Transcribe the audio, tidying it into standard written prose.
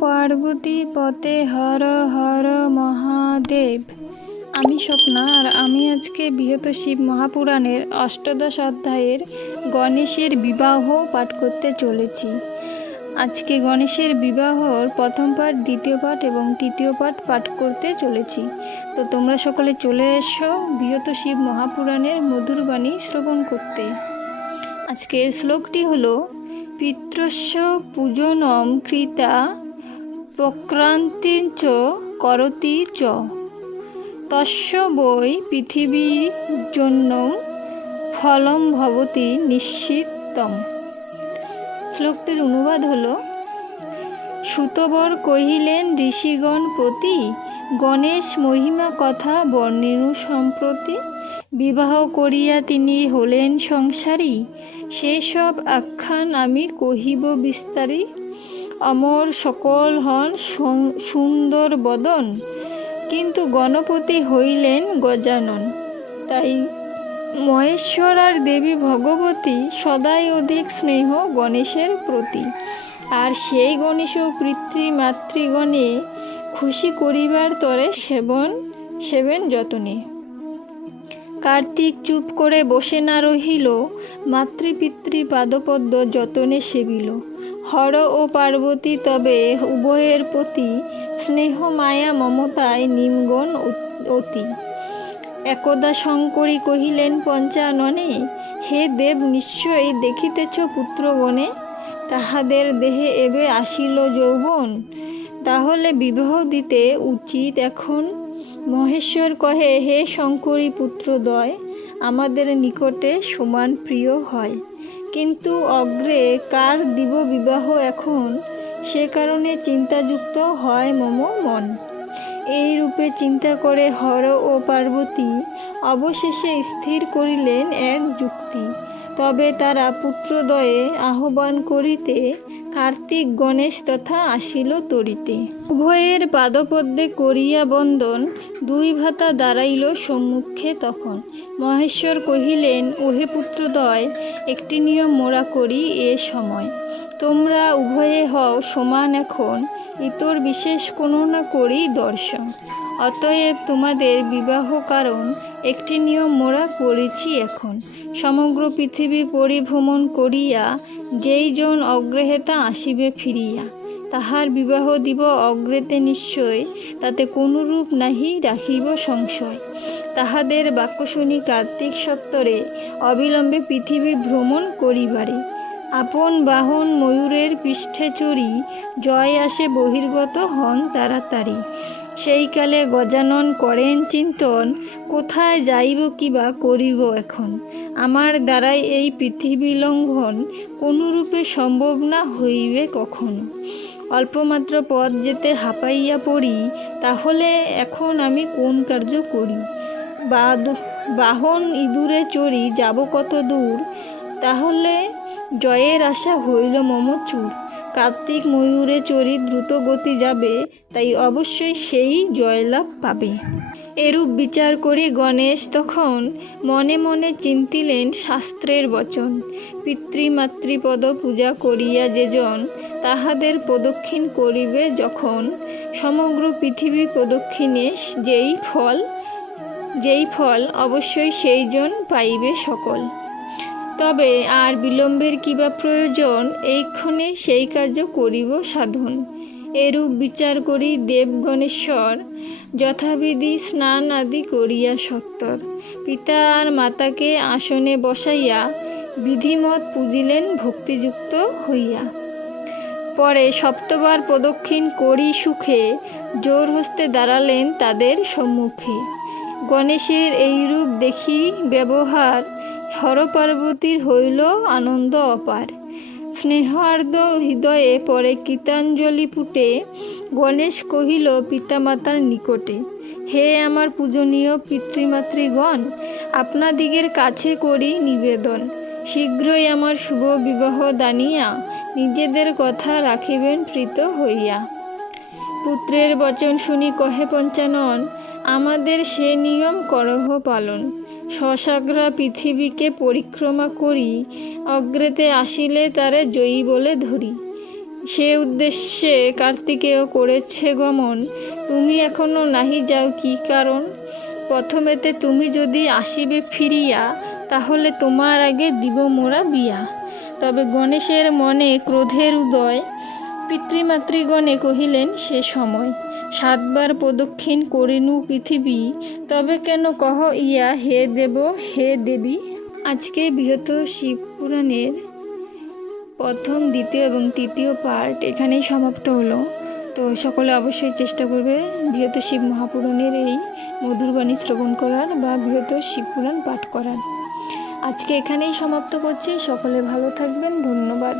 পার্বতী পতে হর হর মহাদেব। আমি স্বপ্না, আর আমি আজকে বৃহৎ শিব মহাপুরাণের অষ্টাদশ অধ্যায়ের গণেশের বিবাহ পাঠ করতে চলেছি। আজকে গণেশের বিবাহর প্রথম পাঠ, দ্বিতীয় পাঠ এবং তৃতীয় পাঠ পাঠ করতে চলেছি। তো তোমরা সকলে চলে এসো বৃহৎ শিব মহাপুরাণের মধুর বাণী শ্রবণ করতে। আজকের শ্লোকটি হলো পিতৃস্য পূজনম কৃতা প্রক্রান্তি চ করতি চ তস্য বৈ পৃথিবীর জন্য ফলম ভবতি নিশ্চিতম। শ্লোকটির অনুবাদ হলো, সুতবর কহিলেন ঋষিগণ প্রতি, গণেশ মহিমা কথা বর্ণেনু সম্প্রতি। বিবাহ করিয়া তিনি হলেন সংসারী, সেসব আখ্যান আমি কহিব বিস্তারী। অমর সকল হন সুন্দর বদন, কিন্তু গণপতি হইলেন গজানন। তাই মহেশ্বর আর দেবী ভগবতী সদাই অধিক স্নেহ গণেশের প্রতি। আর সেই গণেশ পিতৃমাতৃগণে খুশি করিবার তরে সেবেন যতনে। কার্তিক চুপ করে বসে না রহিল, মাতৃপিতৃ পাদপদ্ম যতনে সেবিল। হর ও পার্বতী তবে উভয়ের প্রতি, স্নেহ মায়া মমতায় নিমগণ অতি। একদা শঙ্করী কহিলেন পঞ্চাননে, হে দেব নিশ্চয়ই দেখিতেছ পুত্রগণে, তাহাদের দেহে এবে আসিল যৌবন, তাহলে বিবাহ দিতে উচিত এখন। মহেশ্বর কহে, হে শঙ্করী পুত্রদ্বয়, আমাদের নিকটে সমান প্রিয় হয়, কিন্তু অগ্রে কার দিব বিবাহ এখন, সে কারণে চিন্তাযুক্ত হয় মম মন। এই রূপে চিন্তা করে হর ও পার্বতী অবশেষে স্থির করিলেন এক যুক্তি। তবে তারা পুত্রদ্বয়ে আহ্বান করিতে, কার্তিক গণেশ তথা আসিল তরিতে। উভয়ের পাদপদ্মে করিয়া বন্দন, দুই ভ্রাতা দাঁড়াইল সম্মুখে তখন। মহেশ্বর কহিলেন, ওহে পুত্রদ্বয়, একটি নিয়ম মোরা করি এ সময়। তোমরা উভয়ে হও সমান এখন, ইতর বিশেষ কোনো না করি দর্শন। অতএব তোমাদের বিবাহ কারণ একটি নিয়ম মোরা করেছি এখন। সমগ্র পৃথিবী পরিভ্রমণ করিয়া যেই জন অগ্রহেতা আসিবে ফিরিয়া, তাহার বিবাহ দিব অগ্রেতে নিশ্চয়, তাতে কোনরূপ নাহি রাখিব সংশয়। তাহাদের বাক্য শুনি কার্তিক সত্তরে অবিলম্বে পৃথিবী ভ্রমণ করিবারে। আপন বাহন ময়ূরের পৃষ্ঠে চড়ি, জয় আসে বহির্গত হন তাড়াতাড়ি। সেই কালে গজানন করেন চিন্তন, কোথায় যাইব কিবা করিব এখন। আমার দ্বারাই এই পৃথিবী লঙ্ঘন, কোনরূপে সম্ভব না হইবে কখনো। অল্পমাত্র পথ যেতে হাঁপাইয়া পড়ি, তাহলে এখন আমি কোন কার্য করি। বাহন ইঁদুরে চড়ি যাব কত দূর, তাহলে জয়ের আশা হইল মম চূর। কার্তিক ময়ূরে চড়ি দ্রুত গতি যাবে, তাই অবশ্যই সেই জয়লাভ পাবে। এরূপ বিচার করি গণেশ তখন মনে মনে চিন্তিলেন শাস্ত্রের বচন। পিতৃমাতৃপদ পূজা করিয়া যেজন, তাহাদের প্রদক্ষিণ করিবে যখন। সমগ্র পৃথিবী প্রদক্ষিণে যেই ফল অবশ্যই সেই জন পাইবে সকল। তবে আর বিলম্বের কিবা প্রয়োজন, এইক্ষণে সেই কার্য করিব সাধন। এরূপ বিচার করি দেবগণেশ্বর যথাবিধি স্নান আদি করিয়া সত্তর। পিতা আর মাতাকে আসনে বসাইয়া বিধিমত পূজিলেন ভক্তিযুক্ত হইয়া। পরে সপ্তবার প্রদক্ষিণ করি সুখে, জোর হস্তে দাঁড়ালেন তাদের সম্মুখে। গণেশের এইরূপ দেখি ব্যবহার, হর পার্বতীর হইল আনন্দ অপার। স্নেহার্দ হৃদয়ে পরে কৃতাঞ্জলি ফুটে, গণেশ কহিল পিতামাতার নিকটে, হে আমার পূজনীয় পিতৃমাতৃগণ, আপনাদিগের কাছে করি নিবেদন। শীঘ্রই আমার শুভ বিবাহ দানিয়া, নিজেদের কথা রাখিবেন প্রীত হইয়া। পুত্রের বচন শুনি কহে পঞ্চানন, আমাদের সে নিয়ম করহ পালন। শশাগ্রা পৃথিবীকে পরিক্রমা করি, অগ্রেতে আসিলে তারে জয়ী বলে ধরি। সে উদ্দেশ্যে কার্তিকেয় করেছে গমন, তুমি এখনো নাহি যাও কি কারণ? প্রথমেতে তুমি যদি আসিবে ফিরিয়া, তাহলে তোমার আগে দিব মোরা বিয়া। তবে গণেশের মনে ক্রোধের উদয়, পিতৃমাতৃগণে কহিলেন সে সময়, 7 বার প্রদক্ষিণ করিনু পৃথিবী, তবে কেন কহ ইয়া হে দেব হে দেবী। আজকে বৃহত্তর শিব পুরাণের প্রথম, দ্বিতীয় এবং তৃতীয় পার্ট এখানেই সমাপ্ত হলো। তো সকলে অবশ্যই চেষ্টা করবে বৃহত্তর শিব মহাপুরাণের এই মধুর বাণী শ্রবণ করার বা বৃহত্তর শিব পুরাণ পাঠ করার। আজকে এখানেই সমাপ্ত করছি। সকলে ভালো থাকবেন। ধন্যবাদ।